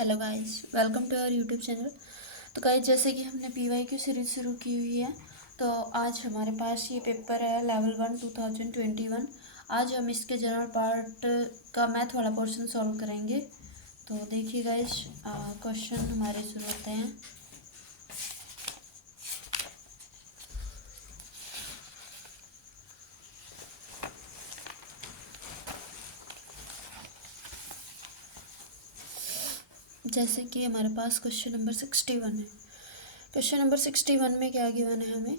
Hello guys, welcome to our YouTube channel. तो guys, जैसे कि हमने PYQ सीरीज़ शुरू की हुई है, तो आज हमारे पास ये पेपर है लेवल 1 2021। आज हम इसके जनरल पार्ट का मैथ वाला पोर्शन सॉल्व करेंगे। तो देखिए गाइस, क्वेश्चन हमारे शुरू होते हैं। जैसे कि हमारे पास क्वेश्चन नंबर 61 है। क्वेश्चन नंबर 61 में क्या गिवन है हमें?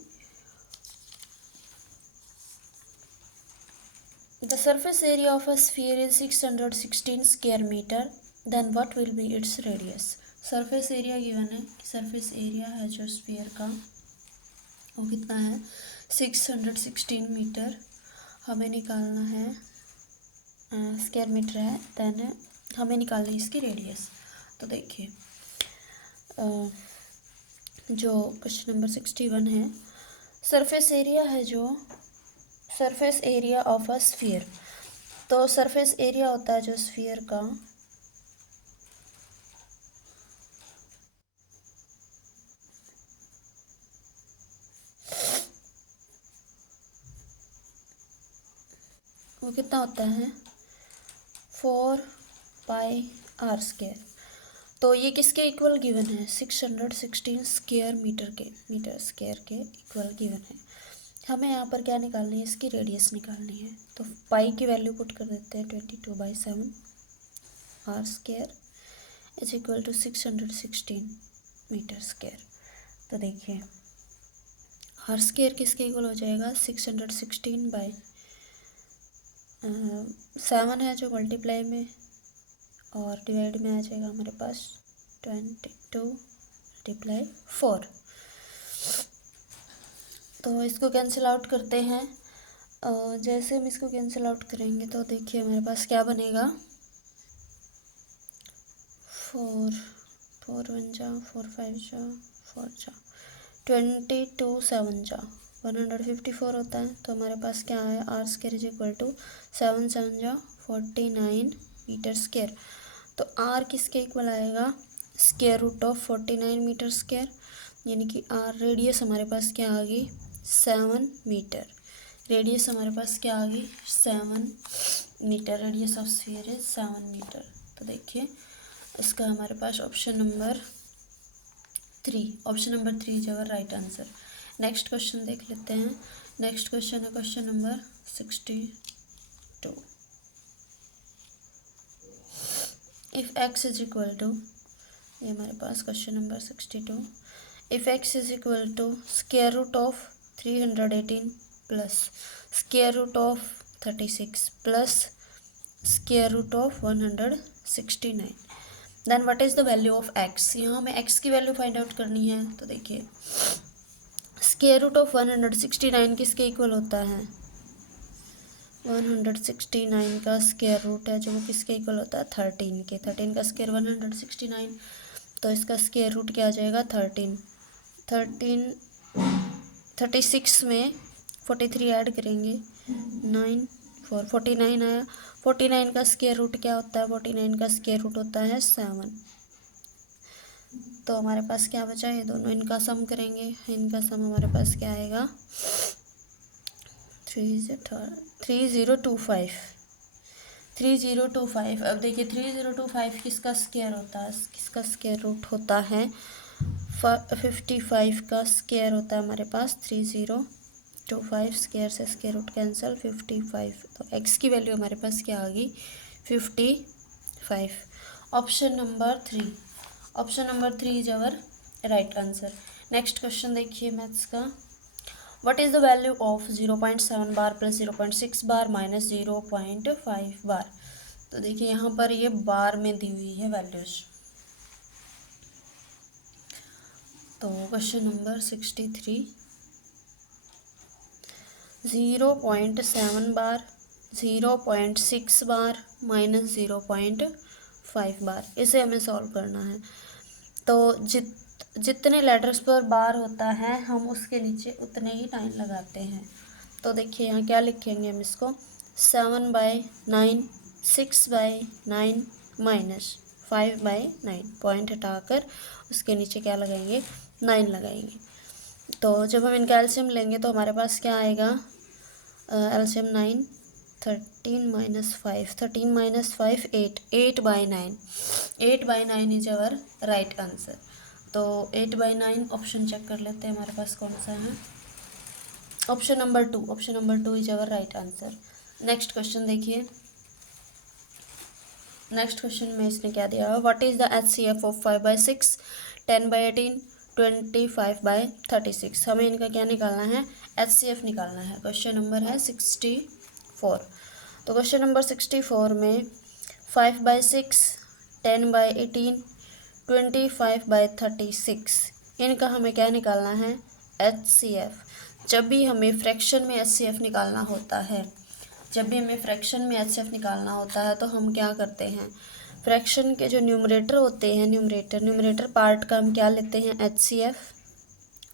The surface area of a sphere is 616 square meter. Then what will be its radius? Surface area given है कि सरफेस एरिया है जो स्फीयर का वो कितना है 616 मीटर। हमें निकालना है स्क्वायर मीटर है। देन हमें निकालनी है इसकी रेडियस। तो देखिए जो क्वेश्चन नंबर 61 है, सरफेस एरिया है जो surface area of a sphere. तो सरफेस एरिया होता है जो स्फीयर का वो कितना होता है 4πr²। तो ये किसके इक्वल गिवन है 616 स्क्वायर मीटर स्क्वायर के इक्वल गिवन है। हमें यहाँ पर क्या निकालनी है, इसकी रेडियस निकालनी है। तो पाई की वैल्यू पुट कर देते हैं 22/7 r² is equal to 616 metre square. तो देखिए r² किसके इक्वल हो जाएगा 616/7 है जो मल्टीप्लाई में, और डिवाइड में आ जाएगा हमारे पास 22/4। तो इसको कैंसिल आउट करते हैं। जैसे हम इसको कैंसिल आउट करेंगे तो देखिए हमारे पास क्या बनेगा 4 1 जा 4 5 जा 4 जा 22 7 जा 154 होता है। तो हमारे पास क्या है r² इज इक्वल टू 7 7 जा 49 मीटर स्क्वायर। तो r किसके इक्वल आएगा square root of 49 metre square, यानी कि r रेडियस हमारे पास क्या आ गई 7 मीटर। रेडियस हमारे पास क्या आ गई 7 metre. Radius of sphere is 7 metre. तो देखिए इसका हमारे पास option number 3 is our right answer. Next question देख लेते हैं। नेक्स्ट क्वेश्चन है question number 62। If x is equal to, ये हमारे पास question number 62। If x is equal to square root of 318 plus square root of 36 plus square root of 169, then what is the value of x। यहाँ हमें x की value find out करनी है। तो देखिए स्क्वायर रूट ऑफ 169 किसके equal होता है 169 का स्क्वायर रूट है जो वो किसके इक्वल होता है 13 के। 13 का स्क्वायर 169, तो इसका स्क्वायर रूट क्या आ जाएगा 36 में 43 ऐड करेंगे 9 4 49 आया। 49 का स्क्वायर रूट क्या होता है 49 का स्क्वायर रूट होता है 7। तो हमारे पास क्या बचा, ये दोनों इनका सम करेंगे। इनका सम हमारे पास क्या आएगा 3025। अब देखिए 3025 किसका स्क्वायर होता है, किसका स्क्वायर रूट होता है 55 का स्क्वायर होता है हमारे पास 3025। स्क्वायर से स्क्वायर रूट कैंसिल 55। तो x की वैल्यू हमारे पास क्या आ गई 55। Option number 3 is our right answer. Next question देखिए मैथ्स का। What is the value of 0.7 bar plus 0.6 bar minus 0.5 बार। तो देखिए यहाँ पर ये बार में दी हुई है वैल्यूज। तो क्वेश्चन नंबर 63, 0.7 बार 0.6 बार माइनस 0.5 बार, इसे हमें सॉल्व करना है। तो जितने लेटर्स पर बार होता है हम उसके नीचे उतने ही 9 लगाते हैं। तो देखिए यहाँ क्या लिखेंगे हम इसको 7/9 6/9 माइनस 5/9, पॉइंट हटाकर उसके नीचे क्या लगाएंगे, 9 लगाएंगे। तो जब हम इनका एलसीएम लेंगे तो हमारे पास क्या आएगा, LCM 9, 13 - 5, 13 - 5 8, 8/9, 8/9 is our right answer. तो 8/9 ऑप्शन चेक कर लेते हैं हमारे पास कौन सा है, option number 2, option number 2 is our right answer. Next question देखिए, नेक्स्ट क्वेश्चन में इसने क्या दिया, what is the HCF of 5/6, 10/18, 25/36। हमें इनका क्या निकालना है, HCF निकालना है। क्वेश्चन नंबर है 64। तो क्वेश्चन नंबर 64 में 5/6, 10/18, 25/36, इनका हमें क्या निकालना है, HCF। जब भी हमें फ्रैक्शन में HCF निकालना होता है, जब भी हमें फ्रैक्शन में HCF निकालना होता है तो हम क्या करते हैं, फ्रैक्शन के जो न्यूमरेटर होते हैं, न्यूमरेटर पार्ट का हम क्या लेते हैं, HCF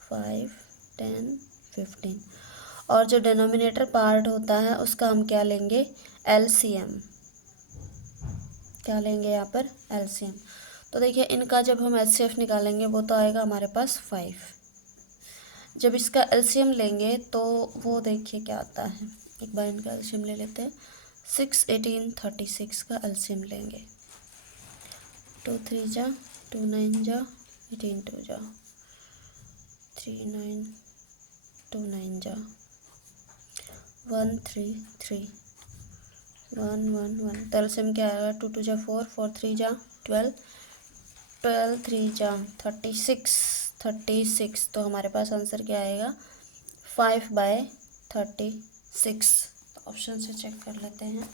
5, 10, 15, और जो डिनोमिनेटर पार्ट होता है उसका हम क्या लेंगे, LCM, क्या लेंगे यहाँ पर, LCM। तो देखिए इनका जब हम HCF निकालेंगे वो तो आएगा हमारे पास 5, जब इसका LCM लेंगे तो वो देखिए क्या आता है, एक बार इनका LCM ले लेते हैं, 6, 18, 36 का LCM लेंगे, 2 3 जा, 2 9 जा, 18 2 जा, 3 9, 2 9 जा, 1 3 3, 1 1 1, तो LCM क्या आएगा, 2 2 जा 4, 4 3 जा 12, 12 3 जा 36, 36, तो हमारे पास आंसर क्या आएगा, 5/36। ऑप्शन से चेक कर लेते हैं,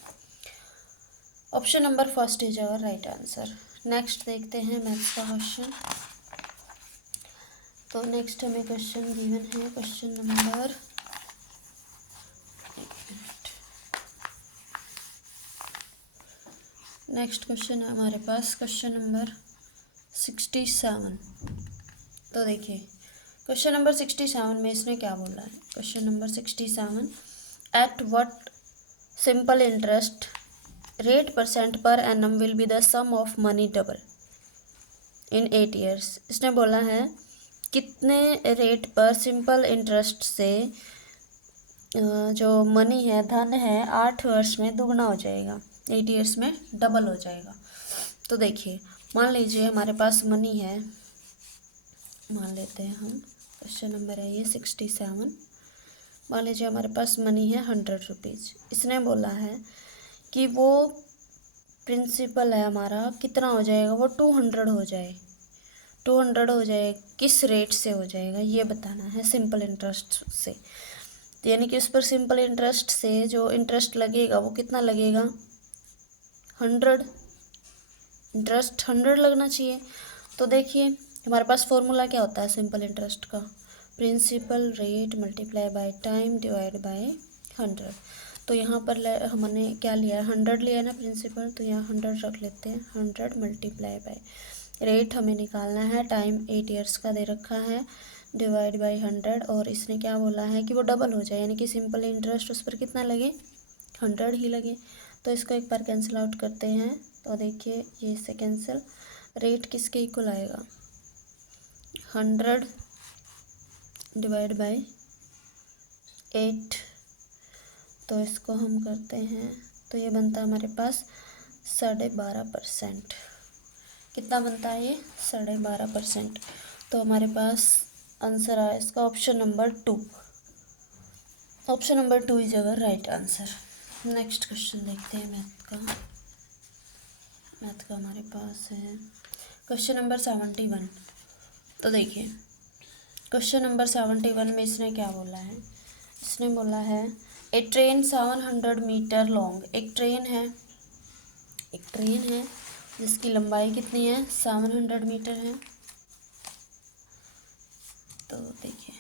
option number first is our right answer. Next देखते हैं मैथ्स का क्वेश्चन। तो नेक्स्ट हमें क्वेश्चन गिवन है, क्वेश्चन नंबर, नेक्स्ट क्वेश्चन है हमारे पास क्वेश्चन नंबर 67। तो देखिए क्वेश्चन नंबर 67 में इसने क्या बोला है, question number 67, at what simple interest rate % per annum will be the sum of money double in 8 years। इसने बोला है कितने रेट पर सिंपल इंटरेस्ट से जो मनी है, धन है, 8 वर्ष में दुगना हो जाएगा, 8 years में डबल हो जाएगा। तो देखिए मान लीजिए हमारे पास मनी है, मान लेते हैं हम, क्वेश्चन नंबर है ये 67, मान लीजिए हमारे पास मनी है 100 रुपीज़। इसने बोला है कि वो प्रिंसिपल है हमारा कितना हो जाएगा, वो 200 हो जाए, 200 हो जाए, किस रेट से हो जाएगा ये बताना है, सिंपल इंटरेस्ट से। तो यानी कि उस पर सिंपल इंटरेस्ट से जो इंटरेस्ट लगेगा वो कितना लगेगा, 100, इंटरेस्ट 100 लगना चाहिए। तो देखिए हमारे पास फॉर्मूला क्या होता है सिंपल इंटरेस्ट का, principal rate multiply by time divide by 100। तो यहाँ पर हमने क्या लिया है, 100 लिया है ना प्रिंसिपल, तो यहाँ 100 रख लेते हैं, 100 मल्टीप्लाई बाय रेट हमें निकालना है, टाइम 8 years का दे रखा है, डिवाइड बाय 100, और इसने क्या बोला है कि वो डबल हो जाए, यानी कि सिंपल इंटरेस्ट उस पर कितना लगे, 100 ही लगे। तो इसको एक बार कैंसिल आउट करते हैं, तो देखिए ये इससे कैंसिल, रेट किसके इक्वल आएगा, 100 डिवाइड बाय 8, तो इसको हम करते हैं तो ये बनता है हमारे पास 12.5%। कितना बनता है ये, 12.5%। तो हमारे पास आंसर आया इसका option number 2, option number 2 is our right answer. Next question देखते हैं मैथ का, मैथ का हमारे पास है क्वेश्चन नंबर 71। तो देखिए क्वेश्चन नंबर 71 में इसने क्या बोला है, इसने बोला है ए ट्रेन 700 मीटर लॉन्ग, एक ट्रेन है, एक ट्रेन है जिसकी लंबाई कितनी है, 700 मीटर है। तो देखिए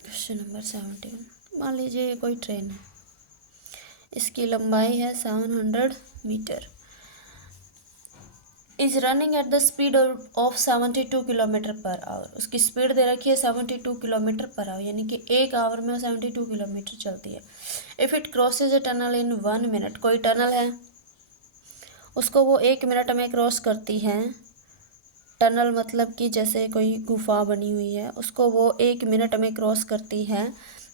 क्वेश्चन नंबर 71, मान लीजिए कोई ट्रेन है, इसकी लंबाई है 700 metre, is running at the speed of 72 kilometre per hour. उसकी स्पीड दे रखी है 72 किलोमीटर पर आवर, यानी कि 1 आवर में 72 किलोमीटर चलती है। If it crosses a tunnel in 1 minute, कोई टनल है उसको वो 1 मिनट में क्रॉस करती है। टनल मतलब कि जैसे कोई गुफा बनी हुई है, उसको वो 1 मिनट में क्रॉस करती है।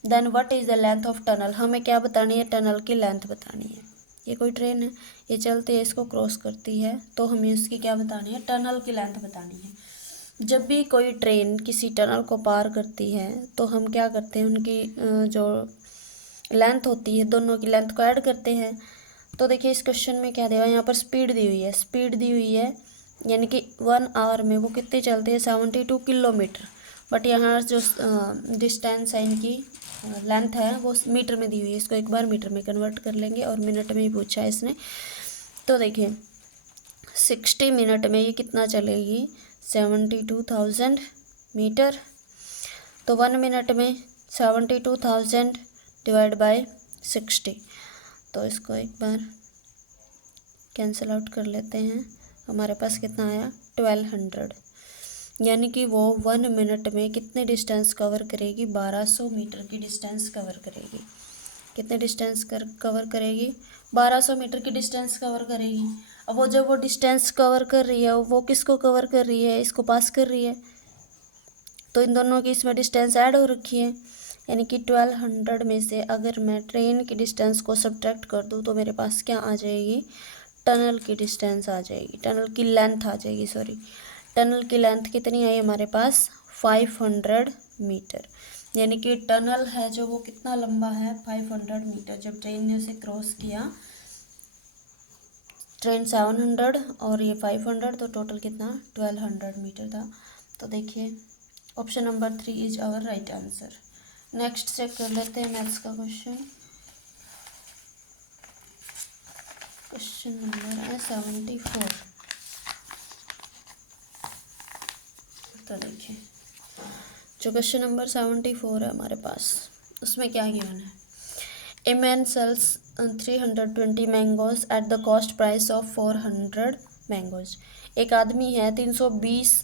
Then what is the length of tunnel, हमें क्या बतानी है, टनल की लेंथ बतानी है। ये कोई ट्रेन है, ये चलती है, इसको क्रॉस करती है, तो हमें उसकी क्या बतानी है, टनल की लेंथ बतानी है। जब भी कोई ट्रेन किसी टनल को पार करती है तो हम क्या करते हैं, उनकी जो लेंथ होती है दोनों की लेंथ को ऐड करते हैं। तो देखिए इस क्वेश्चन में क्या दिया हुआ है, यहाँ पर स्पीड दी हुई है, स्पीड दी हुई है यानी कि 1 आवर में वो कितनी चलती है, 72 किलोमीटर। बट यहाँ जो डिस्टेंस है, इनकी लेंथ है, वो मीटर में दी हुई है। इसको एक बार मीटर में कन्वर्ट कर लेंगे और मिनट में ही पूछा है इसने। तो देखिए 60 मिनट में ये कितना चलेगी, 72,000 मीटर। तो 1 मिनट में 72,000 डिवाइड बाय 60। तो इसको एक बार कैंसिल आउट कर लेते हैं, हमारे पास कितना आया, 1200। यानी कि वो 1 मिनट में कितने डिस्टेंस कवर करेगी, 1200 मीटर की डिस्टेंस कवर करेगी। कितने डिस्टेंस कवर करेगी, 1200 मीटर की डिस्टेंस कवर करेगी। अब वो जब वो डिस्टेंस कवर कर रही है, वो किसको कवर कर रही है, इसको पास कर रही है, तो इन दोनों की इसमें डिस्टेंस ऐड हो रखी है। यानी कि 1200 में से अगर मैं ट्रेन की डिस्टेंस को सब्ट्रैक्ट कर दूँ तो मेरे पास क्या आ जाएगी, टनल की डिस्टेंस आ जाएगी, टनल की लेंथ आ जाएगी, सॉरी। टनल की लेंथ कितनी आई हमारे पास, 500 मीटर। यानी कि टनल है जो वो कितना लंबा है, 500 मीटर। जब ट्रेन ने उसे क्रॉस किया, ट्रेन 700 और ये 500, तो टोटल कितना, 1200 मीटर था। तो देखिए option number 3 is our right answer. Next check कर लेते हैं मैथ्स का क्वेश्चन। क्वेश्चन नंबर है 74। तो देखिए जो क्वेश्चन नंबर 74 है हमारे पास, उसमें क्या गिवन है, a man sells 320 mangoes at the cost price of 400 mangoes. एक आदमी है, 320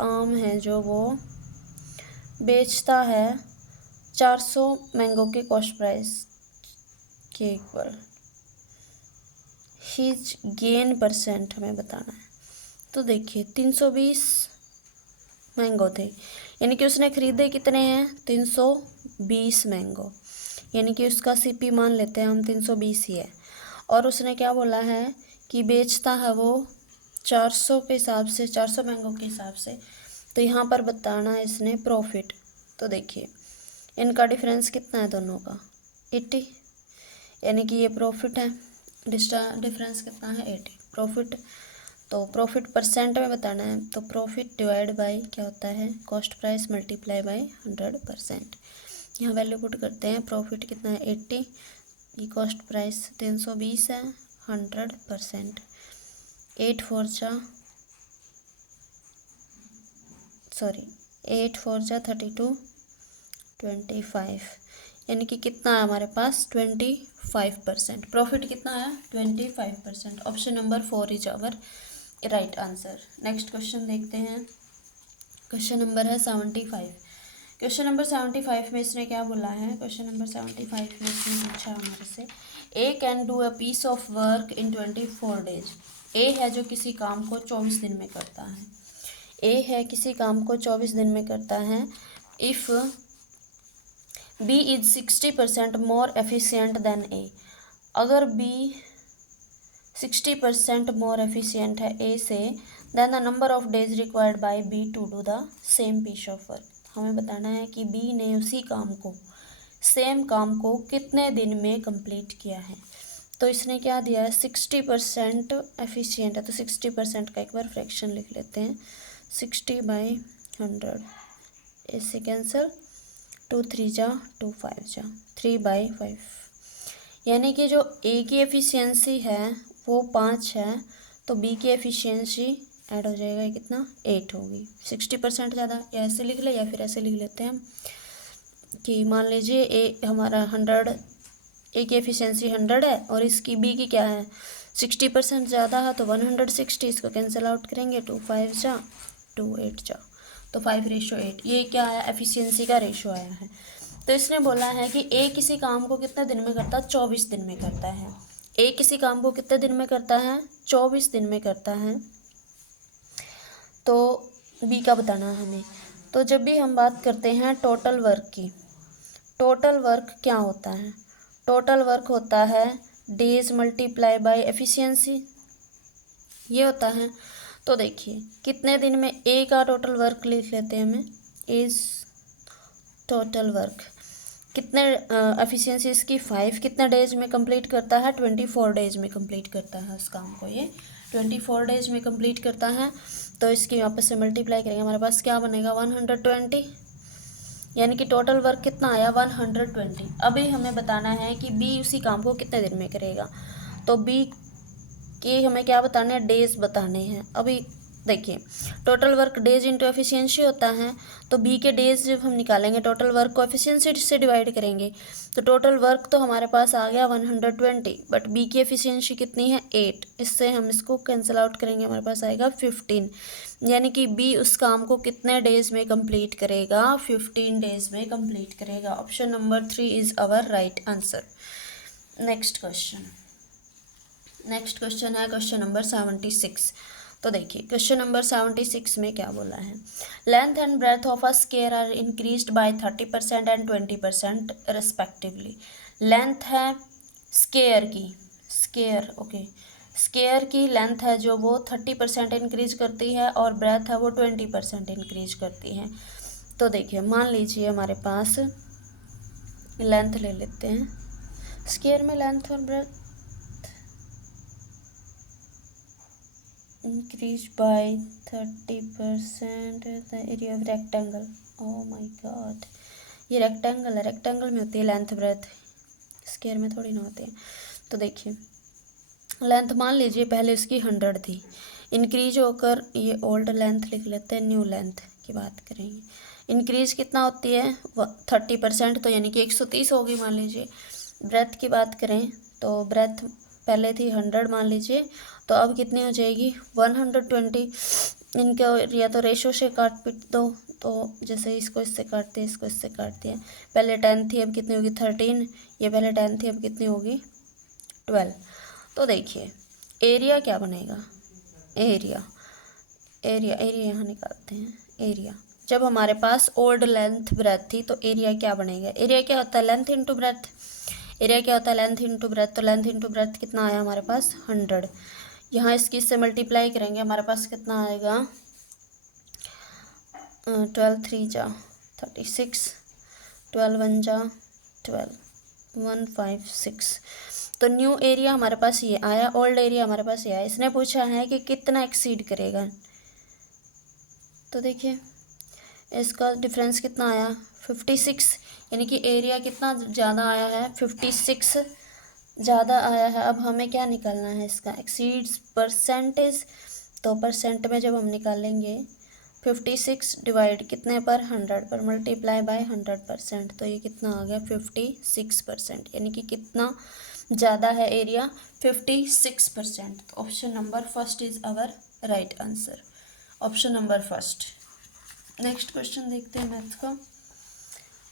आम है जो वो बेचता है 400 मैंगो के कॉस्ट प्राइस के ऊपर। हिज गेन परसेंट हमें बताना है। तो देखिए 320 मैंगो थे, यानी कि उसने खरीदे कितने हैं, 320 मैंगो, यानी कि उसका सीपी मान लेते हैं हम 320 ही है। और उसने क्या बोला है कि बेचता है वो 400 के हिसाब से, 400 मैंगो के हिसाब से। तो यहाँ पर बताना है इसने प्रॉफिट। तो देखिए इनका डिफरेंस कितना है दोनों का, 80, यानी कि ये प्रॉफिट है, डिफरेंस कितना है, 80 प्रॉफिट। तो प्रॉफिट परसेंट में बताना है, तो प्रॉफिट डिवाइड बाय क्या होता है, कॉस्ट प्राइस मल्टीप्लाई बाय 100%। यहाँ वैल्यू पुट करते हैं, प्रॉफिट कितना है 80, ये कॉस्ट प्राइस 320 है, 100%। 8 4 जा 32, 25, यानी कि कितना है हमारे पास 25%। प्रॉफिट कितना है 25%। Option number 4 is our right answer. Next question देखते हैं, क्वेश्चन नंबर है 75। क्वेश्चन नंबर 75 में इसने क्या बोला है, क्वेश्चन नंबर 75 में इसने पूछा हमारे से, A can do a piece of work in 24 days. A है जो किसी काम को 24 दिन में करता है, ए है किसी काम को 24 दिन में करता है। If B is 60% more efficient then A, अगर बी 60% मोर एफिशिएंट है ए से, then the number of days required by B to do the same piece of work. हमें बताना है कि बी ने उसी काम को, सेम काम को कितने दिन में कंप्लीट किया है। तो इसने क्या दिया है, 60% एफिशिएंट है, तो 60% का एक बार फ्रैक्शन लिख लेते हैं, 60/100, इससे कैंसिल, 2 3 जा 2 5 जा 3/5, यानी कि जो ए की एफिशिएंसी है वो 5 है, तो बी की एफिशिएंसी ऐड हो जाएगा, कितना 8 होगी। 60% ज़्यादा, या ऐसे लिख ले या फिर ऐसे लिख लेते हैं कि मान लीजिए ए हमारा 100, ए की एफिशिएंसी 100 है और इसकी बी की क्या है 60% ज़्यादा है तो 160, इसको कैंसिल आउट करेंगे, 2 5 जा 2 8 जा, तो 5:8। ये क्या आया, एफिशिएंसी का रेशो आया है। तो इसने बोला है कि ए किसी काम को कितने दिन में करता है, 24 दिन में करता है। ए किसी काम को कितने दिन में करता है, 24 दिन में करता है। तो बी का बताना है हमें। तो जब भी हम बात करते हैं टोटल वर्क की, टोटल वर्क क्या होता है, टोटल वर्क होता है डेज मल्टीप्लाई बाय एफिशिएंसी, ये होता है। तो देखिए कितने दिन में ए का टोटल वर्क लिख लेते हैं हमें, इज टोटल वर्क कितने, एफिशिएंसी इसकी 5, कितने डेज में कंप्लीट करता है, 24 डेज में कंप्लीट करता है उस काम को, ये 24 डेज में कंप्लीट करता है। तो इसकी वापस से मल्टीप्लाई करेंगे, हमारे पास क्या बनेगा 120, यानी कि टोटल वर्क कितना आया 120। अभी हमें बताना है कि बी उसी काम को कितने दिन में करेगा। तो बी के हमें क्या बताना है, डेज बताने हैं। अभी देखिए total work days into efficiency होता है, तो बी के डेज जब हम निकालेंगे टोटल वर्क को एफिशिएंसी से डिवाइड करेंगे, तो टोटल वर्क तो हमारे पास आ गया 120, बट बी की एफिशिएंसी कितनी है 8, इससे हम इसको कैंसिल आउट करेंगे, हमारे पास आएगा 15, यानी कि बी उस काम को कितने डेज में कंप्लीट करेगा, 15 डेज में कंप्लीट करेगा। Option number 3 is our right answer. Next question है क्वेश्चन नंबर 76। तो देखिए क्वेश्चन नंबर 76 में क्या बोला है, length and breadth of a square are increased by 30% and 20% respectively. Length है स्क्वायर की, स्क्वायर की लेंथ है जो वो 30% इंक्रीज करती है और ब्रेथ है वो 20% इंक्रीज करती है। तो देखिए मान लीजिए हमारे पास लेंथ ले लेते हैं, स्क्वायर में लेंथ और breath increase by 30% the area of rectangle। oh my god, ये रेक्टेंगल है, रेक्टेंगल में होती है लेंथ ब्रेथ, स्क्वायर में थोड़ी ना होती है। तो देखिए लेंथ मान लीजिए पहले इसकी 100 थी, इंक्रीज होकर ये ओल्ड लेंथ लिख लेते हैं, न्यू लेंथ की बात करेंगे। इंक्रीज कितना होती है 30%, तो यानी कि 130 होगी मान लीजिए। ब्रेथ की बात करें तो ब्रेथ पहले थी 100 मान लीजिए, तो अब कितनी हो जाएगी 120। इनका या तो रेशो से काट पीट दो, तो जैसे इसको इससे काटते हैं, इसको इससे काटते हैं, पहले 10 थी अब कितनी होगी 13, ये पहले 10 थी अब कितनी होगी 12। तो देखिए एरिया क्या बनेगा, एरिया यहाँ निकालते हैं। एरिया जब हमारे पास ओल्ड लेंथ ब्रेथ थी तो एरिया क्या बनेगा, एरिया क्या होता है लेंथ इंटू ब्रेथ, एरिया क्या होता है लेंथ इंटू ब्रेथ। तो लेंथ इंटू ब्रेथ कितना आया हमारे पास 100, यहाँ इसकी इससे मल्टीप्लाई करेंगे, हमारे पास कितना आएगा 12 3 जा 36, 12 1 जा 12, 156। तो न्यू एरिया हमारे पास ये आया, ओल्ड एरिया हमारे पास ये आया। इसने पूछा है कि कितना एक्सीड करेगा, तो देखिए इसका डिफरेंस कितना आया 56, यानी कि एरिया कितना ज़्यादा आया है 56 ज़्यादा आया है। अब हमें क्या निकालना है इसका एक्सीड्स परसेंटेज, तो परसेंट में जब हम निकालेंगे 56 डिवाइड कितने पर 100 पर मल्टीप्लाई बाय 100%, तो ये कितना आ गया 56%, यानी कि कितना ज़्यादा है एरिया 56%। तो option number first is our right answer, option number first. Next question देखते हैं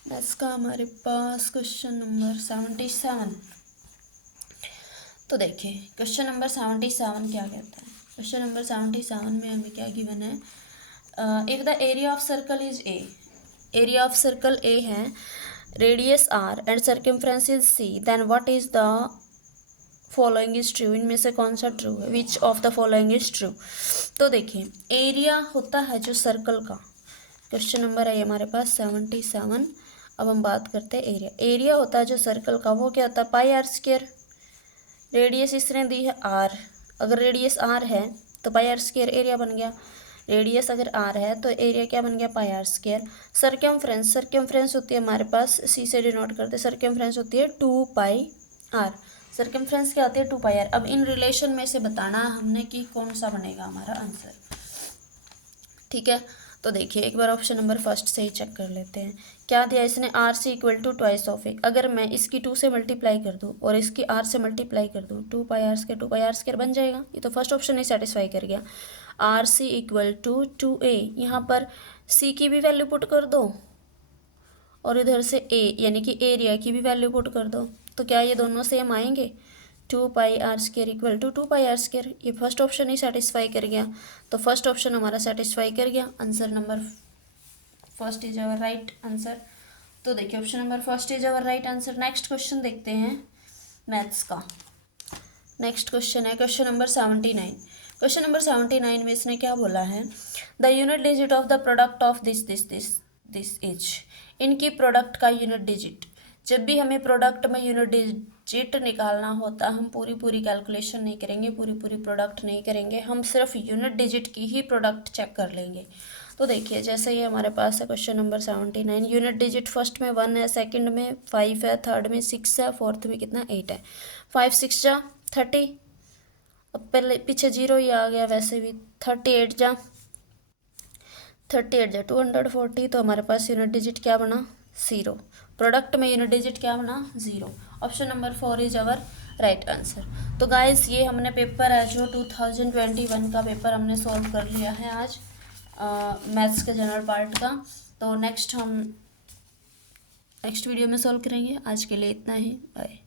मैथ्स का हमारे पास क्वेश्चन नंबर 77। तो देखिए क्वेश्चन नंबर 77 क्या कहता है, क्वेश्चन नंबर 77 में हमें क्या गिवन है, if the area of circle is A, area of circle A है, radius R and circumference is C, then what is the following is true, इनमें से कौन सा ट्रू है, which of the following is true. तो देखिए area होता है जो सर्कल का, क्वेश्चन नंबर है हमारे पास 77। अब हम बात करते हैं एरिया, एरिया होता है जो सर्कल का, वो क्या होता है पाई आर स्क्वायर। रेडियस इसने दी है आर, अगर रेडियस आर है तो पाई आर स्क्वायर एरिया बन गया, रेडियस अगर आर है तो एरिया क्या बन गया पाई आर स्क्वायर। सर्कमफ्रेंस होती है हमारे पास सी से डिनोट करते हैं, सर्कमफ्रेंस होती है 2 पाई आर, सर्कमफ्रेंस क्या होती है 2 पाई आर। अब इन रिलेशन में से बताना हमने कि कौन सा बनेगा हमारा आंसर, ठीक है। तो देखिए एक बार ऑप्शन नंबर फर्स्ट से ही चेक कर लेते हैं। क्या दिया इसने, R C equal to twice of A. अगर मैं इसकी 2 से मल्टीप्लाई कर दूँ और इसकी आर से मल्टीप्लाई कर दूँ, 2 पाई आर स्क्वायर बन जाएगा। ये तो फर्स्ट ऑप्शन ही सेटिस्फाई कर गया। Are C equal to 2a, यहाँ पर सी की भी वैल्यू पुट कर दो और इधर से ए यानी कि एरिया की भी वैल्यू पुट कर दो। तो क्या ये दोनों सेम आएंगे, 2 pi R square equal to 2 pi R square. ये फर्स्ट ऑप्शन ही सेटिस्फाई कर गया, तो फर्स्ट ऑप्शन हमारा सेटिस्फाई कर गया। Answer number first is our right answer. तो देखिए option number first is our right answer. Next question देखते हैं मैथ्स का। नेक्स्ट क्वेश्चन है क्वेश्चन नंबर 79। क्वेश्चन नंबर 79 में इसने क्या बोला है, the unit digit of the product of this is. इनकी प्रोडक्ट का यूनिट डिजिट। जब भी हमें प्रोडक्ट में यूनिट डिजिट निकालना होता, हम पूरी कैलकुलेशन नहीं करेंगे, पूरी प्रोडक्ट नहीं करेंगे, हम सिर्फ यूनिट डिजिट की ही प्रोडक्ट चेक कर लेंगे। तो देखिए जैसे ये हमारे पास है question number 79, unit digit first में 1 है, सेकंड में 5 है, थर्ड में 6 है, फोर्थ में कितना 8 है। 5 6 जा 30, अब पहले पीछे 0 ही आ गया, वैसे भी 38 जा 240। तो हमारे पास यूनिट डिजिट क्या बना, 0। प्रोडक्ट में यूनिट डिजिट क्या बना, 0। Option number 4 is our right answer. तो गाइस ये हमने पेपर है जो 2021 का पेपर हमने सॉल्व कर लिया है आज, मैथ्स के जनरल पार्ट का। तो नेक्स्ट वीडियो में सॉल्व करेंगे। आज के लिए इतना ही, बाय।